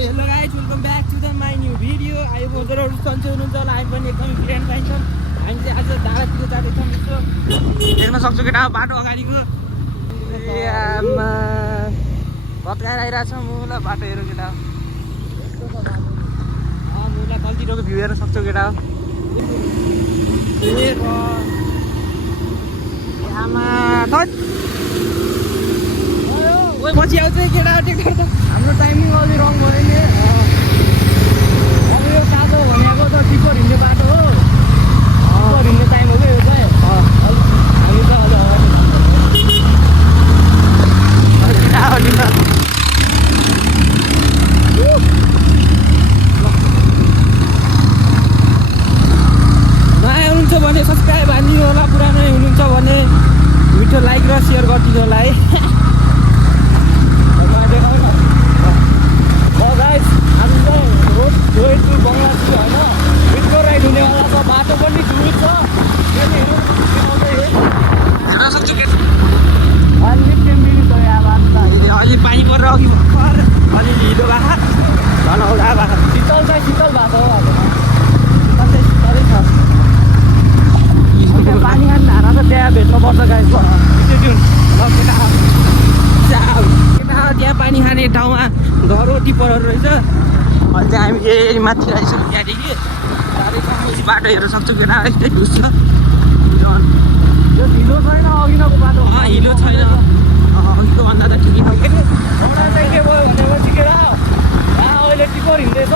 Hello guys, welcome back to my new video. I was going to हुनुहुन्छ होला हामी पनि एकदम फ्रेन्ड पाइन्छौँ हामी चाहिँ आज धारातिर जाँदैछौँ यसो देख्न सक्छौँ केटा बाटो अगाडिको भत्काएर आइरहेको छ मुला बाटो हेरौँ केटा मुला तलतिरको भ्यू हेर्न सक्छौँ केटा आमा ओइ पछि आउँछ केटा ट्रेक्टर त हाम्रो टाइमिङ अलि रङ भयो नि अब यो कादो भनेको त टिपर हिँड्ने बाटो हो टिपर हिँड्ने टाइम हो क्या यो चाहिँ हामी त नयाँ हुनुहुन्छ भने सब्सक्राइब हानिदिनु होला पुरानो हुनुहुन्छ भने भिडियो लाइक र सेयर गरिदिनु होला है बाटो पनि ठुलो छ अलि पानी परेर अघि अलिअलि हिलो भएको झनाउँदा भएको शीतल चाहिँ शीतल भएको हो अब शीतल चाहिँ शीतलै छ पानी खाने धारा त त्यहाँ भेट्नुपर्छ गाईको केटा त्यहाँ पानी खाने ठाउँमा घरो टिपरहरू रहेछ अहिले चाहिँ हामी फेरि माथि आइसक्यौँ त्यहाँदेखि बाटो हेर्न सक्छौँ केटा यस्तै ढुस छ यो हिलो छैन अघिको बाटो हिलो छैन अघिको भन्दा त ठिकै छ एउटा चाहिँ के भयो भनेपछि केटा अहिले टिपर हिँड्दैछ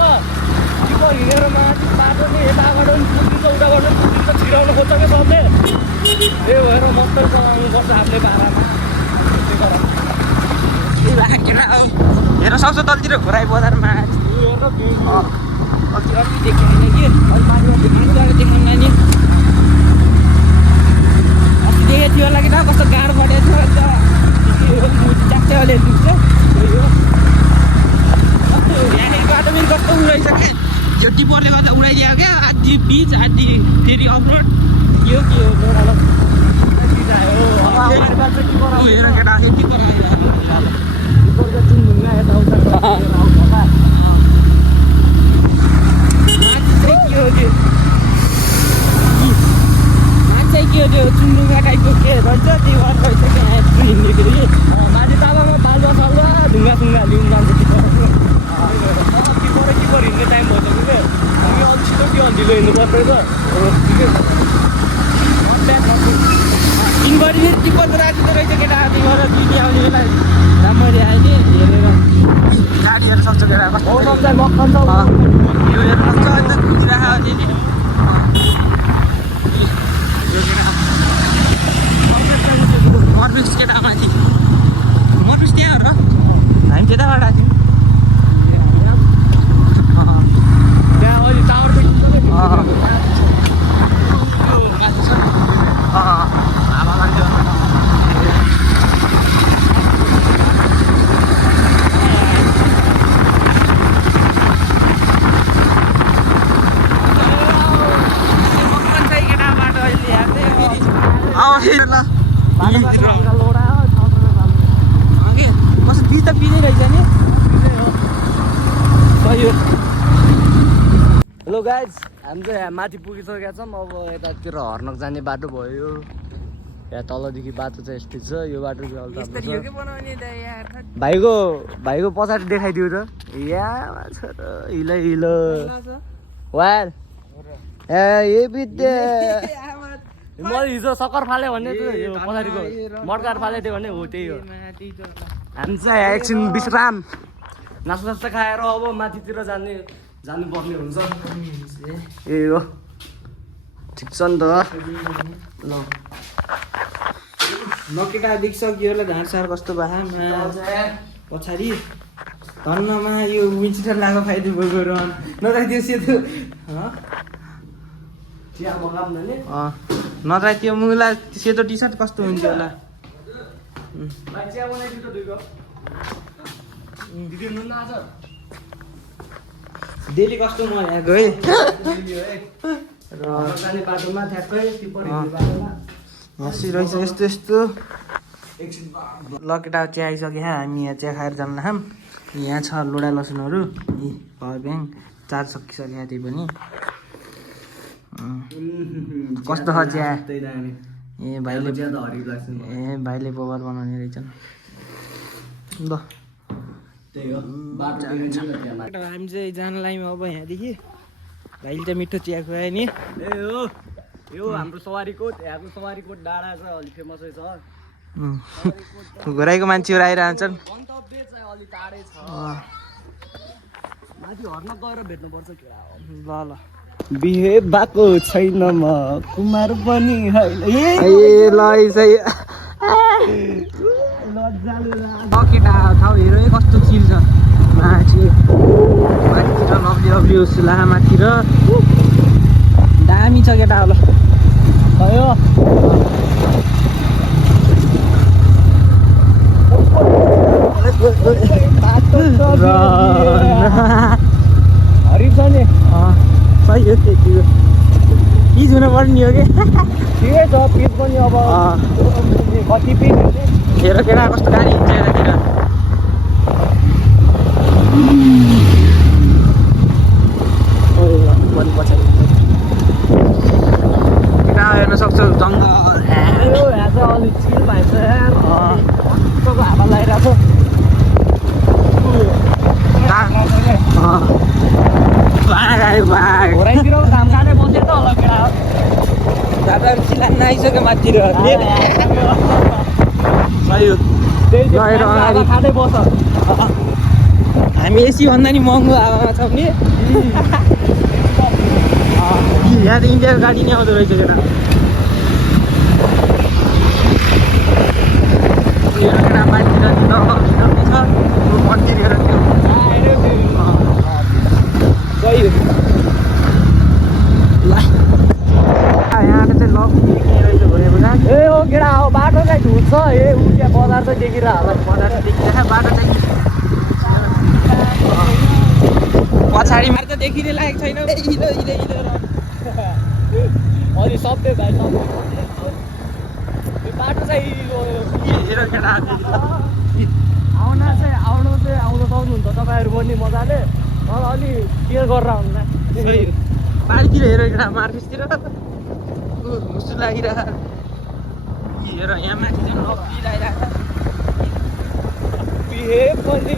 टिपर हिँडेर माथि बाटो नि यताबाट पनि पुग्दिन्छ उताबाट पनि पुग्दिन्छ छिराउनु खोज्छ क्या सबले त्यही भएर मस्तै चलाउनु पर्छ आफ्नो पारामा केटा हेर्न सक्छ तलतिर घुराइ बजारमा अल्छी देख्दैन कि अहिले पानीमा देख्नु देखाउनु नि अस्ति देखेको थियो होला केटा कस्तो गाह्रो परेको थियो च्याक्छ अहिले दुख्छ कस्तो यहाँनिर बाटो पनि कस्तो उडाइछ क्या यो टिपरले गर्दा उडाइदियो क्या आधी बिच आधी फेरि अफरोड यो के हो हेर केटा टिपर आयो मान्छे के हो त्यो चुङ्डुङ्गा टाइपको के रहेछ त्यो रहेछ क्या हिँड्नेको माथि ताबामा बालुवा सालुवा ढुङ्गा सुङ्गा लिनु जान्छ टिपर हिँड्ने टाइम भइसक्यो क्या हामी अलिक छिटो के ढिलो हिँड्नु पर्छ दिनभरि फेरि टिपर राखिँदो रहेछ केटा तिमीहरू दिदी आउने बेला राम्ररी आयो नि हेरेर गाडी हेर्न सक्छ केटा मौसम चाहिँ मक्खन छ यो हेर्न सक्छ अन्त कुदिरहेको नि मर्बिक्स केटा माथि मर्बिक्स त्यहाँ हो र हामी त्यताबाट आएको थियौँ त्यहाँ अहिले टावर हावा लाग्छ कस्तो बिच त पिँदै रहेछ नि हेलो गाइज हामी चाहिँ माथि पुगिसकेका छौँ अब यतातिर हर्नक जाने बाटो भयो यहाँ तलदेखि बाटो चाहिँ यस्तै छ यो बाटो भाइको पछाडि देखाइदियो त यहाँ छ हिलो हिलो वार ए बित्ते मैले हिजो सक्कर फाल्यो भने यो पछाडिको मड्काएर फाले थियो भने हो त्यही हो हामी चाहिँ एकछिन विश्राम नास्ता खाएर अब माथितिर जानुपर्ने हुन्छ ए हो ठिक छ नि त ल केटा देखिसक्यो होला घाँससार कस्तो भए पछाडि धन्नमा यो विन्टर लागेको फाइदे भएको रहन नत्र त्यो सेतो नत्र त्यो मुला सेतो टी सर्ट कस्तो हुन्थ्यो होला डेली कस्टमर आएको है बाटोमा ठ्याक्कै हँसी रहेछ यस्तो यस्तो ल केटा चिया आइसक्यो हामी यहाँ चिया खाएर जान्न यहाँ छ लोडा लसुनहरू पावर ब्याङ्क चार्ज सकिसक्यो त्यही पनि कस्तो छ चिया भाइले बगर बनाउने रहेछन् ल हामी चाहिँ जान लाग्यौँ अब यहाँदेखि भाइले चाहिँ मिठो चिया खुवायो नि यो हाम्रो सवारीकोट यहाँको सवारीकोट डाँडा छ अलि फेमसै छ घुराइको मान्छेहरू आइरहन्छन् गन्तव्य चाहिँ अलि टाढै छ माथि हर्न गएर भेट्नुपर्छ केटा ल ल बिहे भएको छैन म कुमार पनि होइन केटा ठाउँ हेर कस्तो चिल छ माथितिर लभली लभली सुलाहा माथि र दामी छ केटा ल भयो हरिफ छ नि सही हो त्यति हो पिच हुनु पर्ने हो कि ठिकै छ पिच पनि अब कति पिच हेर केटा कस्तो गाडी हिँड्छ यतातिर केटा हेर्न सक्छौ जङ्गल यहाँ चाहिँ अलिक चिल भएको छ हावा लगाइरहेको घोराइतिर घाम काटे बसेर त होला केटा दादा चिलान आइसक्यो माथितिर खाँदै बस हामी एसी भन्दा नि महँगो हावामा छौँ नि यहाँ त इन्डियाको गाडी नै आउँदो रहेछ केटा केटा माथितिर छ मन्दिर यहाँ चाहिँ लभ रहेछ भनेको ए हो केटा हो बाटो चाहिँ धुन्छ ए ऊ त्यहाँ बजार चाहिँ देखिरह होला बजार देखिरहेको बाटो चाहिँ पछाडि मार्ग त देखिने लागेको छैन अलि सबै भाइ सबै बाटो चाहिँ आउनु चाहिँ आउनु सक्नुहुन्छ तपाईँहरू पनि मजाले तर अलि केयर गरेर आउनु पारितिर हेर केटा मार्केटतिर हुसु लागिरहेको हेर यहाँ माथि चाहिँ लप्पी लागिरहेको बिहे पनि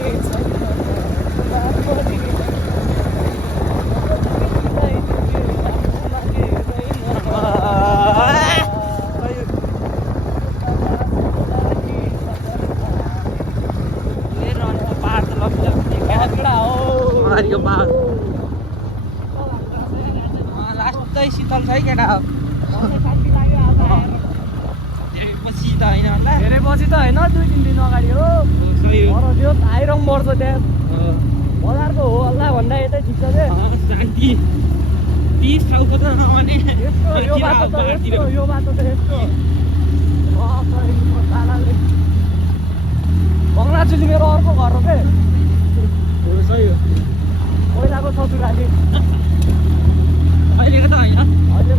लास्टै शीतल छ है केटा पछि त होइन होला धेरै पछि त होइन 2-3 दिन अगाडि हो तर त्यो आइरङ मर्छ त्यहाँ बजारको हो होला भन्दा यतै ठिक छ शान्ति 30 ठाउँको त नभने यो बाटो त यस्तो बङ्गलाचुली मेरो अर्को घर हो के सही हो पहिलाको ससुराली अहिलेको त होइन अहिले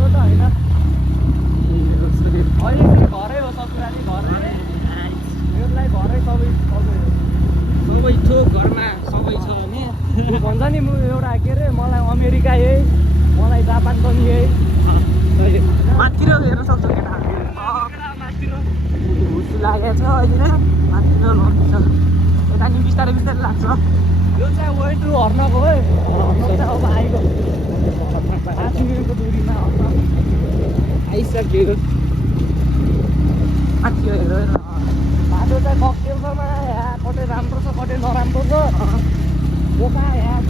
चाहिँ घरै हो ससुराली घरै मेरोलाई घरै सबै थोक घरमा सबै छ भने भन्छ नि म एउटा के अरे मलाई अमेरिका यही मलाई जापान पनि यही माथितिर हेर्न सक्छौ केटा हुसु लागेको छ अहिले माथितिर लग्छ यता नि बिस्तारै बिस्तारै लाग्छ यो चाहिँ वे टु हर्नको है अब आइगयो 5 मिनटको दुरीमा हर्न आइसक्यो माथि हेर बाटो चाहिँ कक्टेल छ यहाँ कतै राम्रो छ कतै नराम्रो छ बोका यहाँ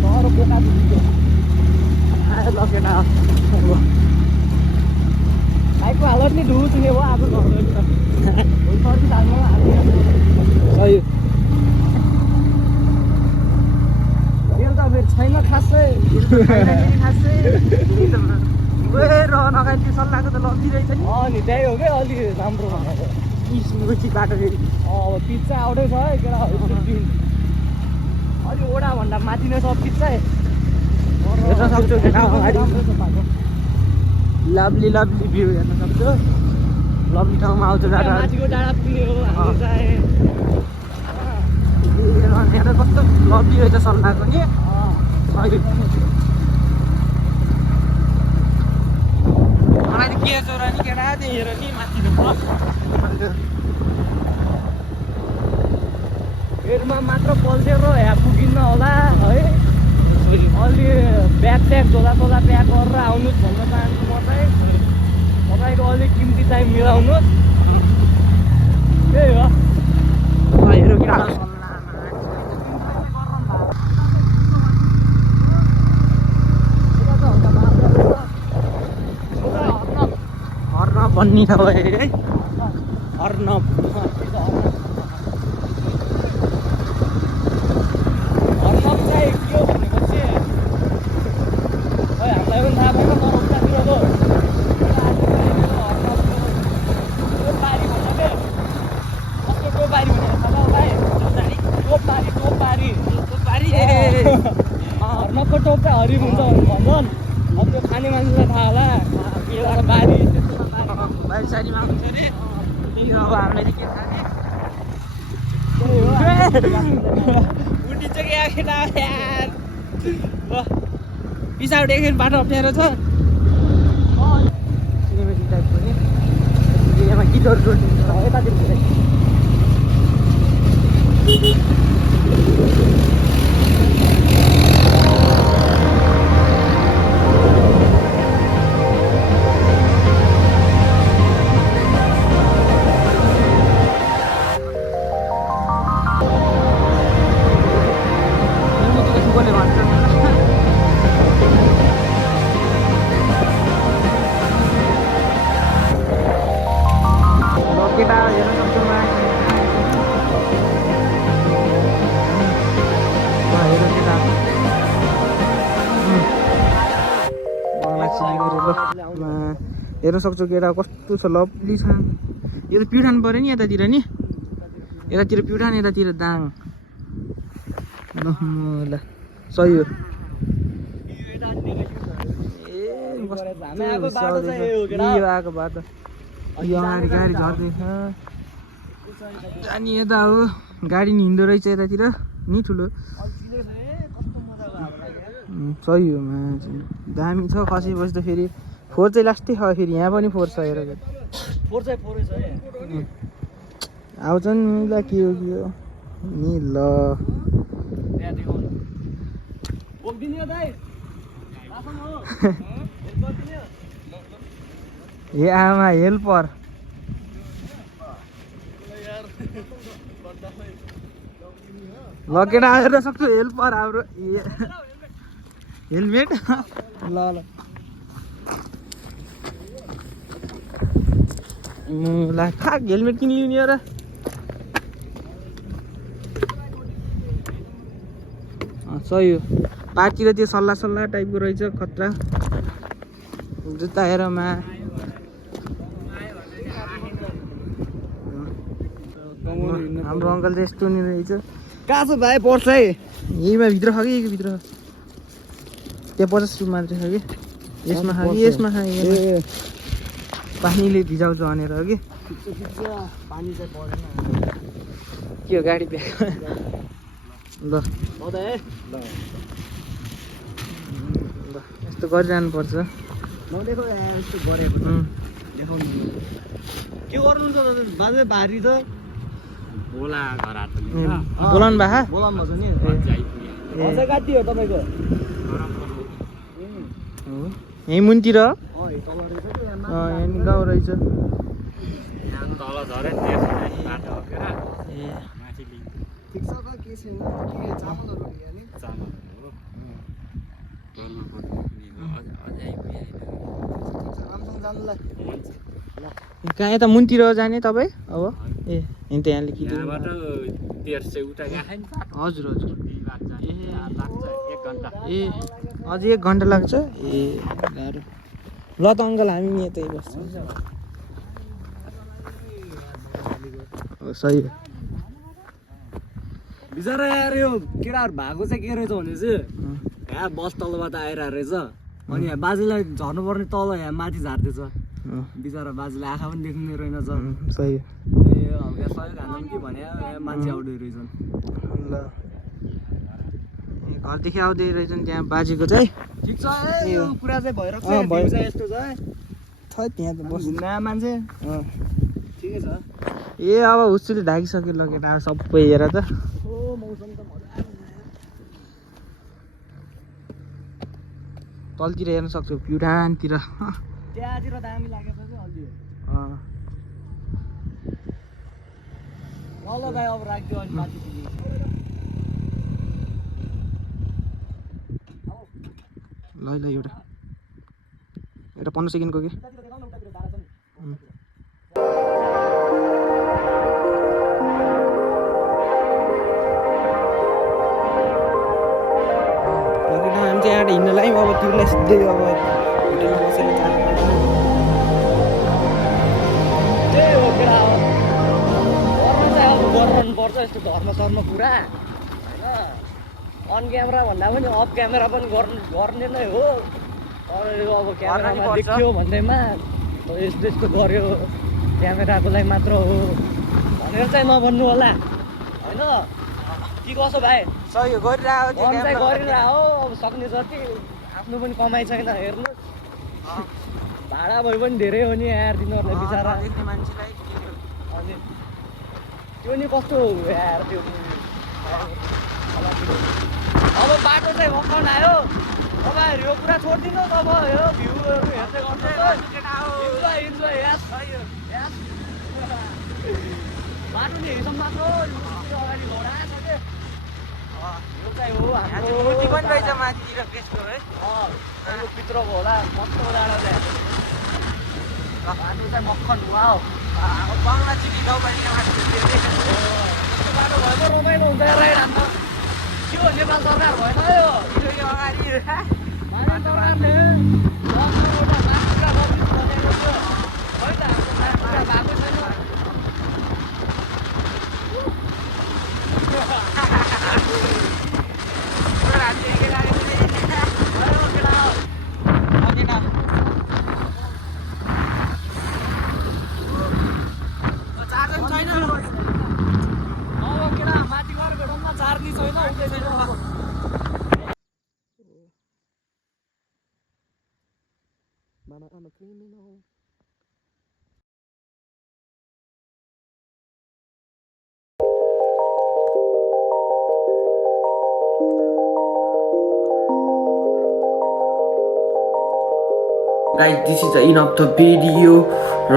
सहर बोका दुरीको आयो ल केटा बाइकको हालत नि धुउ चुने भयो अब सर्भिस हाल्नु सही तेल त फेरि छैन खासै खासै गएर नखाइन्थ्यो सल्लाहको त लगिरहेछ नि नि त्यही हो क्या अलि राम्रो स्मुथी बाटो फेरि पिच चाहिँ आउँदै छ है केटा अलि ओडाभन्दा माथि नै छ पिच चाहिँ हेर्न सक्छौ केटा लभली लभली भ्यू हेर्न सक्छौ लभली ठाउँमा आउँछ माथिको डाँडा पुग्ने हो यहाँ कस्तो लभली रहेछ सल्लाहको नि मलाई त के चोरा नि केटा त्यही हेर नि माथि पेटमा मात्र पल्सेर यहाँ पुगिन्न होला है अलि ब्याग प्याक झोला तोला प्याक गरेर आउनुहोस् भन्न चाहन्छु म चाहिँ तपाईँको अलिक किम्ती टाइम मिलाउनुहोस् त्यही हो हेर केटा अर्नब भन्ने ठाउँ है अर्नब चाहिँ के हो भनेपछि खै हामीलाई पनि थाहा भएन तर उतातिर हो टोपबारी भन्छ के कस्तो टोपबारी भनेर थाहा छ भाइ टोपबारी अर्नबको टोप चाहिँ हरिब हुन्छ भन्छन् अब त्यो खाने मान्छेलाई थाहा होला एउटा बारी बाहिर सारीमा हुन्छ अरे अब हामीलाई चाहिँ के थाहा उठिन्छ कि केटा यार पिछाउट एकखेर बाटो अप्ठ्यारो छ सिनेमेटिक टाइपको नि एरियामा गीतहरू जोडिन्छ यतातिर केटा हेर्न सक्छौँ हेर केटा हेर्न सक्छौ केटा कस्तो छ लभली छ यो त प्युठान पऱ्यो नि यतातिर नि यतातिर प्युठान यतातिर दाङ ल सही हो यो आएको बाटो यो अगाडि गाडी झर्दैछ जाने यता हो गाडी नि हिँड्दो रहेछ यतातिर नि ठुलो सही हो दामी छ खसेपछि त फेरि फोहोर चाहिँ लास्टै छ फेरि यहाँ पनि फोहोर छ हेर आउँछ नि ल के हो नि ल ए आमा हेल्पर लगेर आएर सक्छु हेल्पर हाम्रो हेलमेट ल ल थाक हेलमेट किनिलियो नि र सही हो पार्टीतिर त्यो सल्लाह टाइपको रहेछ खतरा जुत्ता हेरमा हाम्रो अङ्कल चाहिँ यस्तो नि रहेछ कहाँ छ भाइ पर्छ है यहीमा भित्र छ कि भित्र त्यहाँ 50 रुपियाँ मात्रै छ कि यसमा छ कि यसमा छ पानीले भिजाउँछ भनेर हो कि पानी चाहिँ परेन के हो गाडी ब्याग ल यस्तो गरिरहनुपर्छ नदेखो यस्तो गरेको देखाउनु के गर्नुहुन्छ बाजे भारी त बोलाउनु भा बोलाउनु भन्छ नि अझै कति हो तपाईँको यहीँ मुनतिर तल यहाँ गाउँ रहेछ ठिक छ त के छैन के चामलहरू नि राम्रोसँग जानुलाई कहाँ यता मुनतिर जाने तपाईँ अब ए यहाँ त यहाँ लेखिदिनु हजुर हजुर ए अझै 1 घन्टा लाग्छ ए गाह्रो ल त अङ्कल हामी यतै बस्छौँ सही हो बिचरा यार यो केटाहरू भएको चाहिँ के रहेछ भने चाहिँ यहाँ बस तलबाट आइरहेको रहेछ अनि यहाँ बाजेलाई झर्नुपर्ने तल यहाँ माथि झार्दैछ बिचरा बाजेले आँखा पनि देख्ने रहेनछ सही ए सहयोग हाल्नु कि भने यहाँ मान्छे आउँदै रहेछन् ल घरदेखि आउँदै रहेछ नि त्यहाँ बाजेको चाहिँ ठिक छ है यो कुरा चाहिँ भइरहेको छ भयो। भ्यू चाहिँ यस्तो छ है थैट यहाँ त बस घुम्न आए मान्छे ठिकै छ ए अब हुस्सुले ढाकिसक्यो लगेर अब सबै हेर त ओ मौसम त मजा आयो तलतिर हेर्न सक्छौ प्युठानतिर त्यहाँतिर दामी लागेछ कि अलि ल भाइ अब राखिदियो अलि माथि ल ल एउटा 15 सेकेन्डको कि हामी चाहिँ यहाँ हिँड्न लाग्यौँ अब तिमीलाई सिधै अब होटेलमा बसेर त्यही हो केटा हो गर्नु चाहिँ अब गर्नुपर्छ यस्तो धर्म सर्म कुरा होइन अन क्यामेरा भन्दा पनि अफ क्यामेरा पनि गर्ने नै हो तर यो अब क्यामेरामा देखियो भन्दैमा यस्तो यस्तो गर्यो क्यामेराको लागि मात्र हो भनेर चाहिँ नभन्नु होला होइन के कसो भाइ सही हो गरिरहेको अन चाहिँ गरिरह हो अब सक्ने जति आफ्नो पनि कमाइ छैन हेर्नु भाडा भए पनि धेरै हो नि यार तिनीहरूलाई बिचरा मान्छेलाई अनि त्यो नि कस्तो यार त्यो अब बाटो चाहिँ भर्खर आयो तपाईँहरू यो कुरा छोडिदिनुहोस् अब यो भ्यूहरू हेर्दै गर्नुहोस् इन्जोय यस बाटो नि हिँड्छौँ मात्र अगाडि घोडा छ के यो चाहिँ हो हाम्रो मूर्ति पनि रहेछ माथितिर त्यसको है यो भित्रको होला कस्तो जाडो चाहिँ बाटो चाहिँ मक्खन हुवा हो बङ्गला चिनी गाउँपालिका यस्तो बाटो भयो त रमाइलो हुन्छ राइड हान्न के हो नेपाल सरकार भएन यो अगाडि भारत सरकारले एउटा मातृका सर्भिस भनेको थियो है त हाम्रो मातृका भएको छैन माथि गएर भेटौँला चार्नी छैन Mama, I'm a criminal. Guys, this is the end of the video र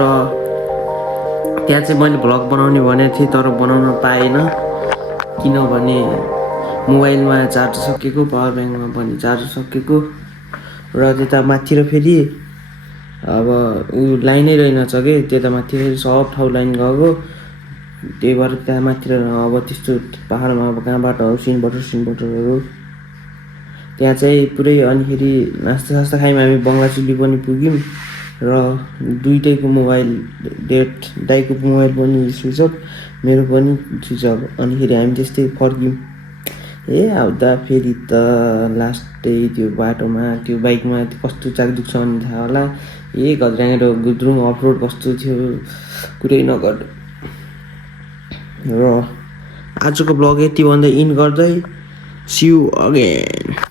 त्यहाँ चाहिँ मैले भ्लग बनाउने भनेको थिएँ तर बनाउन पाएन किनभने मोबाइलमा चार्ज सकिएको पावर ब्याङ्कमा पनि चार्ज सकिएको र त्यता माथि र फेरि अब ऊ लाइनै रहेनछ कि त्यता माथि फेरि सब ठाउँ लाइन गएको त्यही भएर त्यहाँ माथि अब त्यस्तो पाहाडमा अब कहाँबाट सिनबटरहरू त्यहाँ चाहिँ पुरै अनिखेरि नास्ता खायौँ हामी बङ्गलाचुली पनि पुग्यौँ र दुइटैको मोबाइल दाइको मोबाइल पनि स्विच अफ मेरो पनि स्विच अफ अनिखेरि हामी त्यस्तै फर्क्यौँ आउँदा फेरि त लास्टै त्यो बाटोमा त्यो बाइकमा कस्तो चाकदुख छ भने थाहा होला घद्राएर गुद्रुङ अफरोड कस्तो थियो कुरै नगर र आजको ब्लग यति भन्दै इन गर्दै सी यू अगेन